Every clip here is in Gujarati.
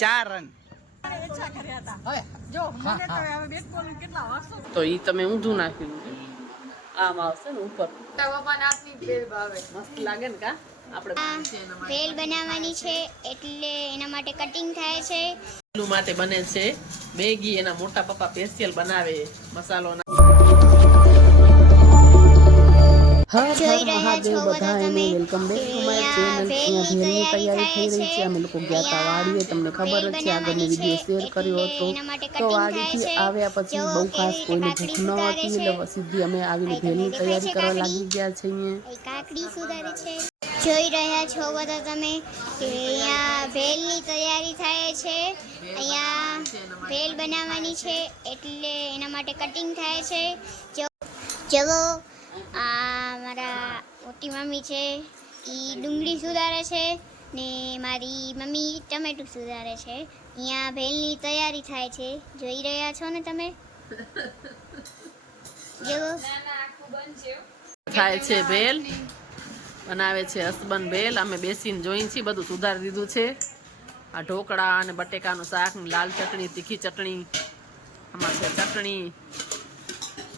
ચાર રન તો ઈ તમે ઊંધું નાખ્યું આમ આવશે ને ઉપર મસ્ત લાગે ને કા આપણે ભેલ બનાવવાની છે એટલે એના માટે કટિંગ થાય છે. માટે બને છે મેગી. એના મોટા પપ્પા સ્પેશિયલ બનાવે મસાલો. જોઈ રહ્યા છો બધા તમે welcome back to my channel. ભેલની તૈયારી થઈ રહી છે. અમે લોકો ગયા હતા વાડીએ, તમને ખબર જ છે, આગળનો વિડીયો શેર કર્યો હતો. તો વાડીથી આવ્યા પછી બહુ ખાસ કોઈને ભૂખ ન હતી એટલે સીધી અમે આવીને ભેલની તૈયારી કરવા લાગી ગયા છીએ. કાકડી સુધારે છે. જોઈ રહ્યા છો બધા તમે કે અહીંયા ભેલની તૈયારી થાય છે. અહીંયા ભેલ બનાવવાની છે એટલે એના માટે કટિંગ થાય છે. જવો આ મારા મોટી મમ્મી છે, એ ડુંગળી સુધારે છે ને મારી મમ્મી ટમેટું સુધારે છે. અહીંયા ભેલની તૈયારી થાય છે. જોઈ રહ્યા છો ને તમે. જવો થાય છે ભેલ, બનાવે છે હસબન્ડ ભેલ. અમે બેસીને જોઈ છીએ, બધું સુધારી દીધું છે. આ ઢોકળા અને બટેકાનું શાક, લાલ ચટણી, તીખી ચટણી, આમાં છે ચટણી.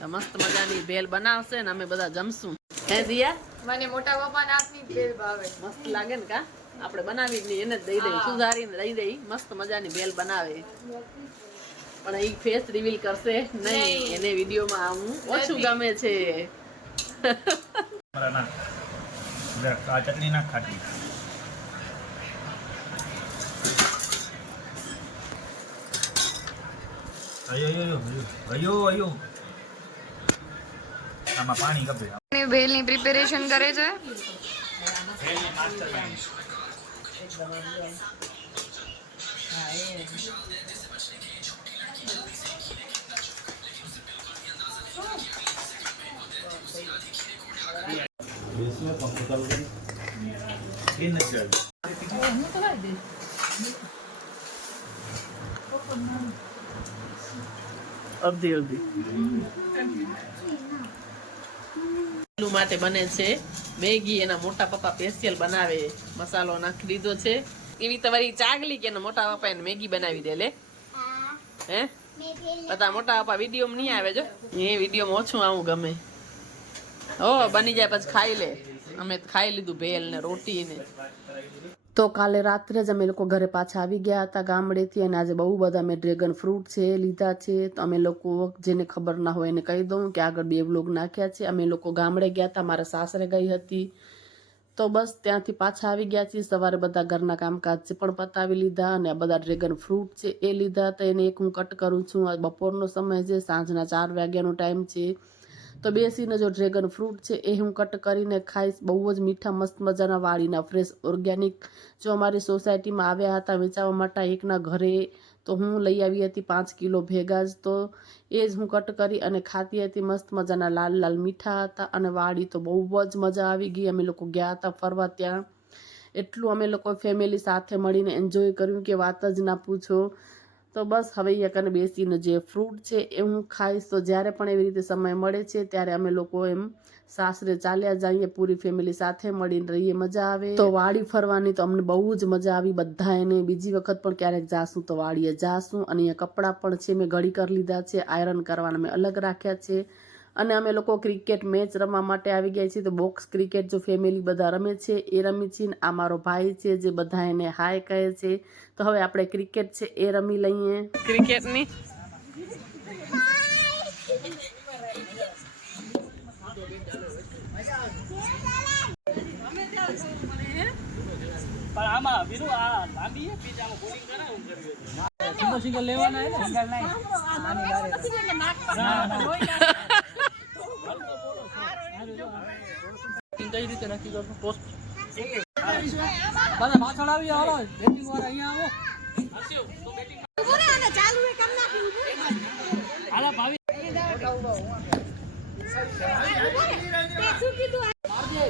મસ્ત મજાની ભેલ બનાવશે ને અમે બધા જમશું. હે દિયા? મને મોટા પપ્પાના હાથની ભેલ ભાવે. મસ્ત લાગે ને કા? આપણે બનાવી જ એને જ દઈ દઈ, સુધારીને દઈ દઈ. મસ્ત મજાની ભેલ બનાવે. પણ એ ફેસ રિવીલ કરશે નહીં, એને વિડીયોમાં આવું ઓછું ગમે છે. આ ચટણી ના ખાટી. અયો આમાં પાણી કપે. ભેલની પ્રિપેરેશન કરે છે. અડધી અડધી માટે બને છે મેગી. એના મોટા પપ્પા સ્પેશિયલ બનાવે, મસાલો નાખી દીધો છે. એવી તમારી ચાગલી કે મોટા પપ્પા એને મેગી બનાવી દે લે. હે બધા મોટા પપ્પા વિડીયો નહીં આવે, જો એ વિડીયોમાં ઓછું આવું ગમે. હો બની જાય પછી ખાઈ લે. અમે ખાઈ લીધું ભેલ ને રોટી ને. તો કાલે રાત્રે જ અમે લોકો ઘરે પાછા આવી ગયા હતા ગામડેથી, અને આજે બહુ બધા અમે ડ્રેગન ફ્રૂટ છે લીધા છે. તો અમે લોકો જેને ખબર ના હોય એને કહી દઉં કે આગળ 2 વ્લોગ નાખ્યા છે. અમે લોકો ગામડે ગયા હતા, મારા સાસરે ગઈ હતી. તો બસ ત્યાંથી પાછા આવી ગયા છીએ. સવારે બધા ઘરના કામકાજ પણ પતાવી લીધા અને આ બધા ડ્રેગન ફ્રૂટ છે એ લીધા. તો એને એક હું કટ કરું છું. આ બપોરનો સમય છે, સાંજના 4 વાગ્યાનો ટાઈમ છે. તો બેસીને જો ડ્રેગન ફ્રૂટ છે એ હું કટ કરીને ખાઈશ. બહુ જ મીઠા મસ્ત મજાના વાડીના ફ્રેશ ઓર્ગેનિક. જો અમારી સોસાયટીમાં આવ્યા હતા વેચાવા માટે એકના ઘરે, તો હું લઈ આવી હતી 5 કિલો ભેગા જ. તો એ જ હું કટ કરી અને ખાતી હતી. મસ્ત મજાના લાલ લાલ મીઠા હતા અને વાડી તો બહુ જ મજા આવી ગઈ. અમે લોકો ગયા હતા ફરવા, ત્યાં એટલું અમે લોકો ફેમિલી સાથે મળીને એન્જોય કર્યું કે વાત જ ના પૂછો. તો બસ હવે અહીંયા કને બેસીને જે ફ્રૂટ છે એ હું ખાઈશ. તો જ્યારે પણ એવી રીતે સમય મળે છે ત્યારે અમે લોકો એમ સાસરે ચાલ્યા જઈએ, પૂરી ફેમિલી સાથે મળીને રહીએ, મજા આવે. તો વાડી ફરવાની તો અમને બહુ જ મજા આવી બધા એને. બીજી વખત પણ ક્યારેક જાશું તો વાડીએ જાશું. અને અહીંયા કપડાં પણ છે મેં ઘડી કરી લીધા છે, આયરન કરવાના મેં અલગ રાખ્યા છે. અને અમે લોકો ક્રિકેટ મેચ રમવા માટે આવી ગયા છીએ. તો બોક્સ ક્રિકેટ જો ફેમિલી બધા રમે છે એ રમી છીએ. આ મારો ભાઈ છે જે બધા એને હાય કહે છે. તો હવે આપણે ક્રિકેટ છે એ રમી લઈએ. ક્રિકેટની પણ આમાં વીરુ આ લાંબી હે પીજામાં બોલિંગ કરાવું કર્યું સિંગલ લેવાના હે ને સિંગલ નહીં નાની લારે ના કઈ રીતે નક્કી કરશો પોસ્ટ બધા પાછળ આવી હાલો બેટિંગ વાળા અહીંયા આવો હસ્યો તો બેટિંગ ઉભો રહે અને ચાલુ હે કમ નાખી ઉભો હાલા ભાવી શું કીધું મારજે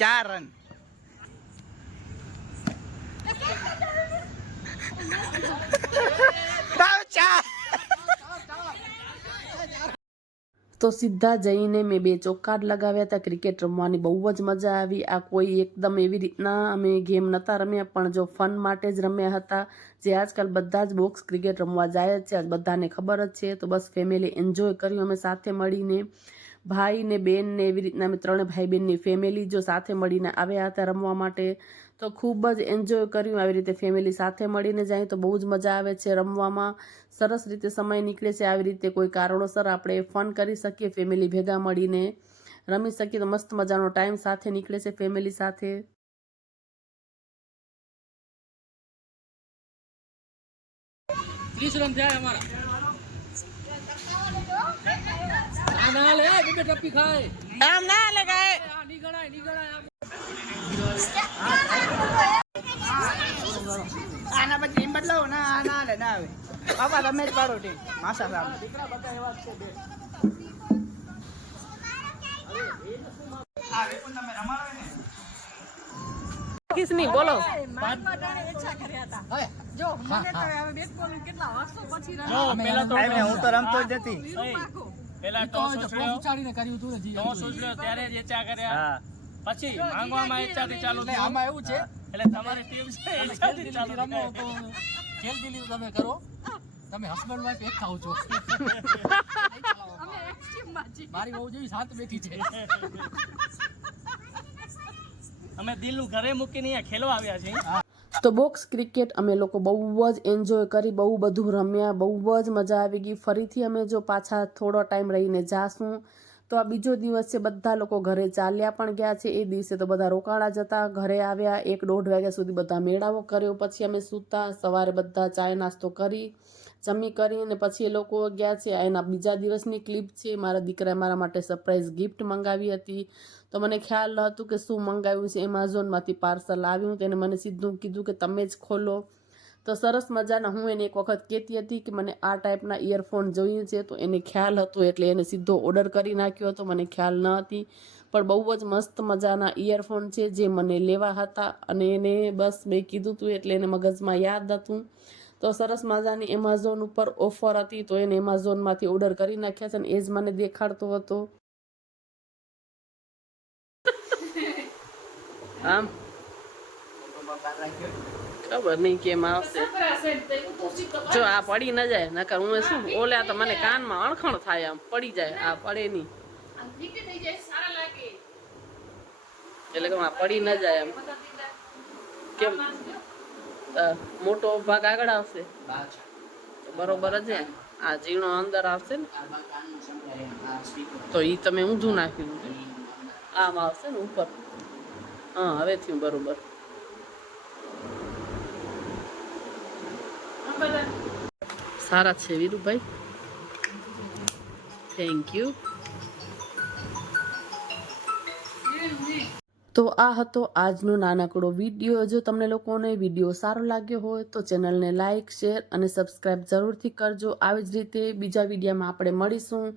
4 રન. તો સીધા જઈને મેં 2 ચોક્કાડ લગાવ્યા હતા. ક્રિકેટ રમવાની બહુ જ મજા આવી. આ કોઈ એકદમ એવી રીતના અમે ગેમ નહોતા રમ્યા, પણ જો ફન માટે જ રમ્યા હતા. જે આજકાલ બધા જ બોક્સ ક્રિકેટ રમવા જાય જ છે, આજ બધાને ખબર જ છે. તો બસ ફેમિલી એન્જોય કર્યું અમે સાથે મળીને. ભાઈ ને બેન ને એવી રીતના અમે 3 ભાઈ બહેનની ફેમિલી જો સાથે મળીને આવ્યા હતા રમવા માટે. તો ખૂબ જ એન્જોય કર્યું. આવી રીતે ફેમિલી સાથે મળીને જાય તો બહુ જ મજા આવે છે રમવામાં. સરસ રીતે સમય નીકળે છે. આવી રીતે કોઈ કારણોસર આપણે ફન કરી શકીએ, ફેમિલી ભેગા મળીને રમી શકીએ તો મસ્ત મજાનો ટાઈમ સાથે નીકળે છે ફેમિલી સાથે. રન થયા અમારા. આ ના લે બે ટપ્પી ખાય. આમ ના લે ગાય. આ ની ગણાય. આના પછી ટીમ બદલાવો ના ના લે ના આવે બાપા તમે જ પાડો ટીમ માસા સામે દીકરા બધા એવા જ છે બે. આ વેપન તમે રમાડો ને કિસની બોલો. પેલા તો હું તો રમતો જ નથી પેલા ટોસ ઉછાળીને કર્યું હતું ને ટોસ ઉછળ્યો ત્યારે જ એચા કર્યા. પછી માંગવામાં એચાથી ચાલુ થયું. આમાં એવું છે એટલે તમારી ટીમ છે એચાથી ચાલુ રમો તો ખેલ દિલી તમે કરો. તમે હસબન્ડ વાઈફ એક થાવ છો. મારી બહુ જેવી સાથ બેઠી છે. અમે દિલનું ઘરે મૂકીને અહીંયા ખેલવા આવ્યા છીએ. તો બોક્સ ક્રિકેટ અમે લોકો બહુ જ એન્જોય કરી, બહુ બધું રમ્યા, બહુ જ મજા આવી ગઈ. ફરીથી અમે જો પાછા થોડો ટાઈમ રહીને જાશું. તો આ બીજો દિવસ છે, બધા લોકો ઘરે ચાલ્યા પણ ગયા છે. એ દિવસે તો બધા રોકાણા જતા, ઘરે આવ્યા 1-1.5 વાગ્યા સુધી બધા મેળાવો કર્યો. પછી અમે સૂતા. સવારે બધા ચાય નાસ્તો કરી જમી કરીને પછી એ લોકો ગયા છે. એના બીજા દિવસની ક્લિપ છે. મારા દીકરાએ મારા માટે સરપ્રાઈઝ ગિફ્ટ મંગાવી હતી. તો મને ખ્યાલ ન હતું કે શું મંગાવ્યું છે. એમેઝોનમાંથી પાર્સલ આવ્યું. તેને મને સીધું કીધું કે તમે જ ખોલો. તો સરસ મજાના હું એને એક વખત કહેતી હતી કે મને આ ટાઈપના ઇયરફોન જોઈએ છે. તો એને ખ્યાલ હતો એટલે એને સીધો ઓર્ડર કરી નાખ્યો હતો. મને ખ્યાલ ન હતી, પણ બહુ જ મસ્ત મજાના ઇયરફોન છે જે મને લેવા હતા. અને એને બસ મેં કીધું હતું એટલે એને મગજમાં યાદ હતું. તો સરસ મજાની એમેઝોન ઉપર ઓફર હતી તો એને એમેઝોનમાંથી ઓર્ડર કરી નાખ્યા છે અને એ જ મને દેખાડતો હતો. આમ ખબર નહીં કેમ આવશે. જો આ પડી ન જાય, નકર હું શું ઓલ્યા તો મને કાનમાં અણખણ થાય, આમ પડી જાય. આ પડે નહીં એટલે કે આ પડી ન જાય. આમ કેમ મોટો ભાગ આગળ આવશે બરોબર જ. આ ઝીણો અંદર આવશે ને તો ઈ તમે ઊંધું નાખ્યું આમ આવશે ને ઉપર. હા હવે થયું બરોબર. સારા છે વીરુભાઈ, થેન્ક યુ. તો આ હતો આજનો નાનકડો વિડીયો. જો તમને લોકોને વિડીયો સારો લાગ્યો હોય તો ચેનલને લાઇક, શેર અને સબસ્ક્રાઈબ જરૂરથી કરજો. આવી જ રીતે બીજા વિડીયોમાં આપણે મળીશું.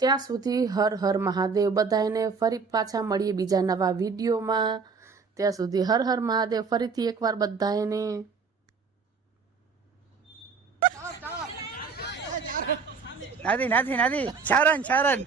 ત્યાં સુધી હર હર મહાદેવ. બધાને ફરી પાછા મળીએ બીજા નવા વિડીયોમાં. ત્યાં સુધી હર હર મહાદેવ. ફરીથી એકવાર બધાને નથી છારન